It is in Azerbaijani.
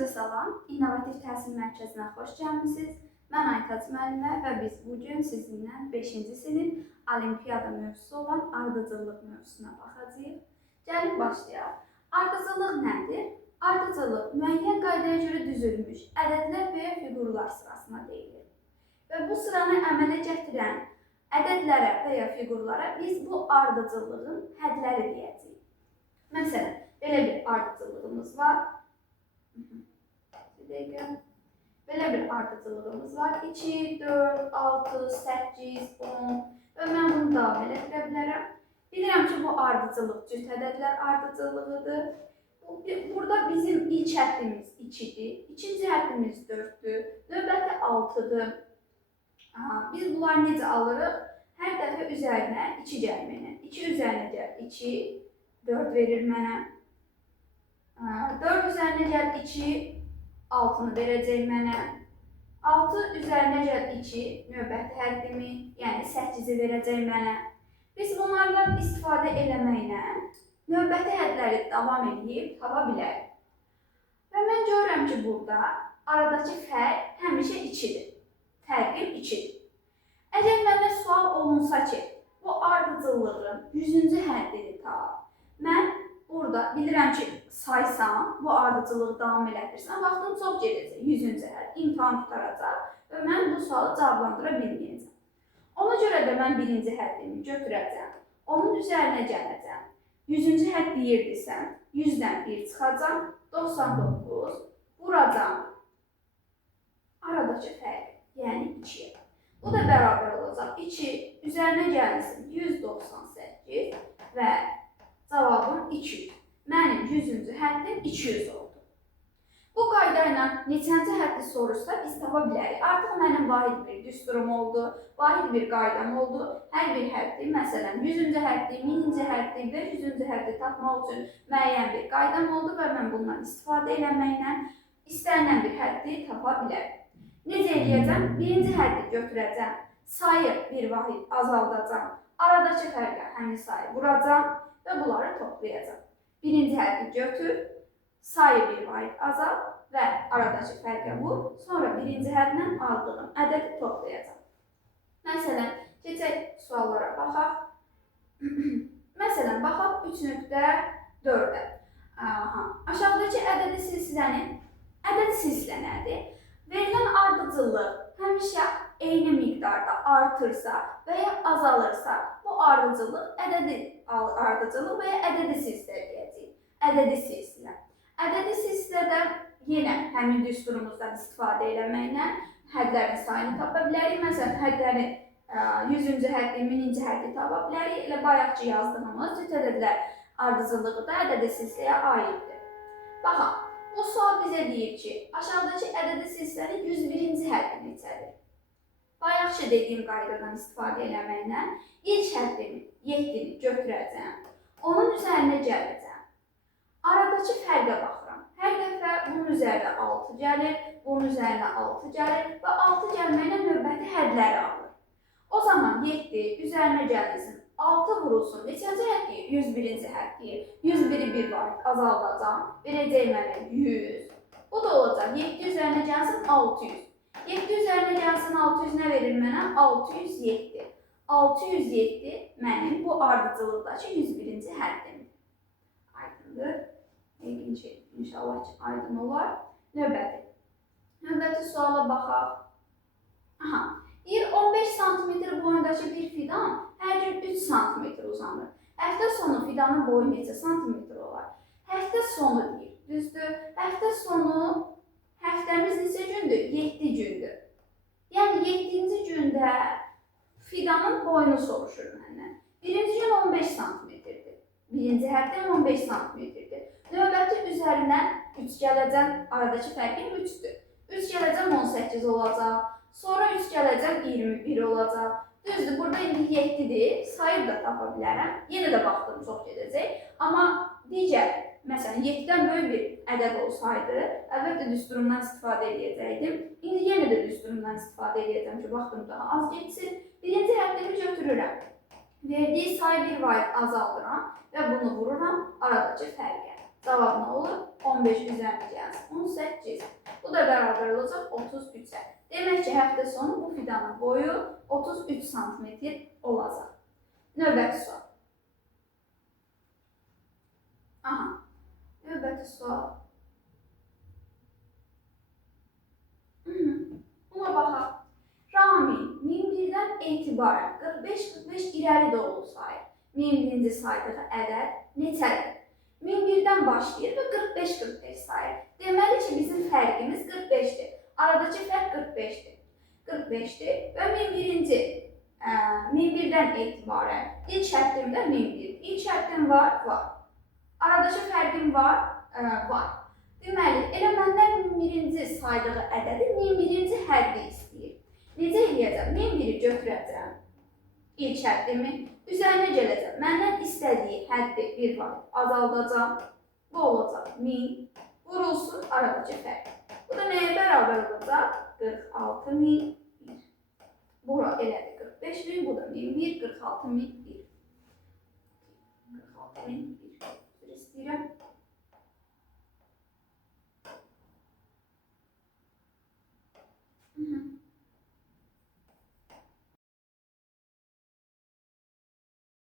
Hər salam, İnnovativ Təhsil Mərkəzinə xoş gəlmisiniz. Mən Aytac müəllimə və biz bugün sizinlə 5-ci sinif Olimpiyada mövzusu olan ardıcıllıq mövzusuna baxacağıq. Gəlin başlayaq. Ardıcıllıq nədir? Ardıcıllıq müəyyən qaydaya görə düzülmüş ədədlər və ya fiqurlar sırasına deyilir. Və bu sıranı əmələ gətirən ədədlərə və ya fiqurlara biz bu ardıcıllığın hədləri deyəcəyik. Məsələn, belə bir ardıcıllığımız var. Belə bir ardıcıllığımız var. 2, 4, 6, 8, 10 və mən bunu davam edə bilərəm. Bilirəm ki, bu ardıcıllıq cüt ədədlər ardıcıllığıdır. Burada bizim ilk həddimiz 2-dir, ikinci həddimiz 4-dür, növbəti 6-dır. Biz bunları necə alırıq? Hər dəfə üzərinə 2 gəlməklə. 2 üzərinə gəl 2, 4 verir mənə. 4 üzərinə gəl 2, 6-nı verəcək mənə. 6 üzərinə gəl 2, növbəti həddimi, yəni 8-i verəcək mənə. Biz bunlardan istifadə eləməklə növbəti hədləri davam edib tapa bilərik. Və mən görürəm ki, burada aradakı fərq həmişə 2-dir. Fərqim 2-dir. Əgər mənə sual olunsa ki, bu ardıcıllığın 100-cü həddini tap, mən burada bilirəm ki, saysam, bu ardıcılığı davam elədirsən, vaxtım çox gedəcək, 100-cü hədd, imtahan tutaracaq və mən bu sualı cavablandıra bilməyəcəm. Ona görə də mən birinci həddimi götürəcəm, onun üzərinə gələcəm. 100-cü hədd deyirdisə, 100-dən 1 çıxacam, 99, vuracam aradakı fərq, yəni 2-yə. Bu da bərabər olacaq. 2 üzərinə gəlsin 198 və cavabım 200. Mənim 100-cü həddim 200 oldu. Bu qayda ilə neçənci həddi soruşsa biz tapa bilərik. Artıq mənim vahid bir düsturum oldu, vahid bir qaydam oldu. Hər bir həddi, məsələn 100-cü həddi, 1000-ci həddi və 100-cü həddi tapmaq üçün müəyyən bir qaydam oldu və mən bundan istifadə eləməklə istənilən bir həddi tapa bilərəm. Necə edəcəm? Birinci həddi götürəcəm, sayı bir vahid azaldacam, aradakı fərqə həmin sayı vuracam və bunları toplayacam. Birinci həddi götür, sayı bir vahid azal və aradakı fərqə vur, sonra birinci həddən aldığım ədədi toplayacam. Məsələn, keçək suallara baxaq. Məsələn, baxaq 3.4-ə. Aşağıdakı ədədi silsilə nədir? Verilən ardıcıllıq həmişə eyni miqdarda artırsa və ya azalırsa, bu ardıcıllıq ardıcıllıq və ya ədədi silsilə deyəcəyik. Ədədi silsilə. Ədədi silsilədə yenə həmin düsturumuzdan istifadə eləməklə hədlərin sayını tapa bilərik. Məsələn, hədlərin 100-cü həddi, 1000-ci həddi tapa bilərik. Elə bayaqca yazdığımız cüt ədədlər ardıcıllığı da ədədi silsiləyə aiddir. Baxaq. Bu sual bizə deyir ki, aşağıdakı ədədi silsilənin 101-ci həddini içərir. Bayaqca dediyim qaydadan istifadə eləməklə ilk həddimi, 7-ni götürəcəm, onun üzərinə gələcəm. Aradakı fərqə baxıram. Hər dəfə bunun üzərinə 6 gəlir, bunun üzərinə 6 gəlir və 6 gəlməklə növbəti hədləri alır. O zaman 7 üzərinə gəlsin. 6 vurulsun. Neçənci həddi? 101-ci həddi. 101-i bir vahid azaldacam. Verəcək mənə 100. Bu da olacaq. 7 üzərinə gəlsin 600. 7 üzərinə gəlsin 600 nə verir mənə? 607. 607 mənim bu ardıcılıqdakı 101-ci həddim. Aydındır. İnşallah ki, aydın olar. Növbəti suala baxaq. Deyir, 15 sm boyundakı bir fidan hər gün 3 sm uzanır. Həftə sonu fidanın boyu neçə santimetr olar? Həftə sonu deyir, düzdür? Həftə sonu, həftəmiz neçə gündür? 7 gündür. Yəni 7-ci gündə fidanın boyunu soruşur məndən. Birinci gün 15 sm-dir. Birinci həddim 15 sm-dir. Növbəti üzərinə 3 gələcəm, aradakı fərqim 3-dür. 3 gələcəm 18 olacaq. Sonra 3 gələcəm 21 olacaq. Düzdür, burada indi 7-dir, sayıb da tapa bilərəm. Yenə də vaxtım çox gedəcək. Amma digər, məsələn, 7-dən böyük bir ədəd olsaydı, əlbəttə düsturumdan istifadə edəcəkdim. İndi yenə də düsturumdan istifadə edəcəm ki, vaxtım daha az geçsin. Birinci həddimi götürürəm. Verdiyi sayı bir vahid azaldıram və bunu vururam aradakı fərqə. Cavab nə olur? 15 üzərində 18. Bu da bərabər olacaq 33-ə. Demək ki, həftə sonu bu fidanın boyu 33 sm olacaq. Növbəti sual. Aha, növbəti sual. Buna baxaq. Rami 1001-dən etibarən 45-45 irəli doğru sayır. 1001-ci saydığı ədəd neçədir? 1001-dən başlayır və 45-45 sayır. Deməli ki, bizim fərqimiz 45-dir. Aradakı fərq 45-dir. 45-dir və 1001-dən etibarən ilk həddim də 1001. İlk həddim var, var. Aradakı fərqim var, var. Deməli, elə məndən 1001-ci saydığı ədədi 1001-ci həddi istəyir. Necə eləyəcəm? 1001-i götürəcəm. İlk həddimi üzərinə gələcəm. Məndən istədiyi həddi bir vaxt azaldacam. Bu olacaq 1000. Vurulsun aradakı fərq. Bu da nəyə bərabər olacaq? 46.001. Bura elədir 45.000, bu da 1001, 46.001. 46.001. İstəyirəm.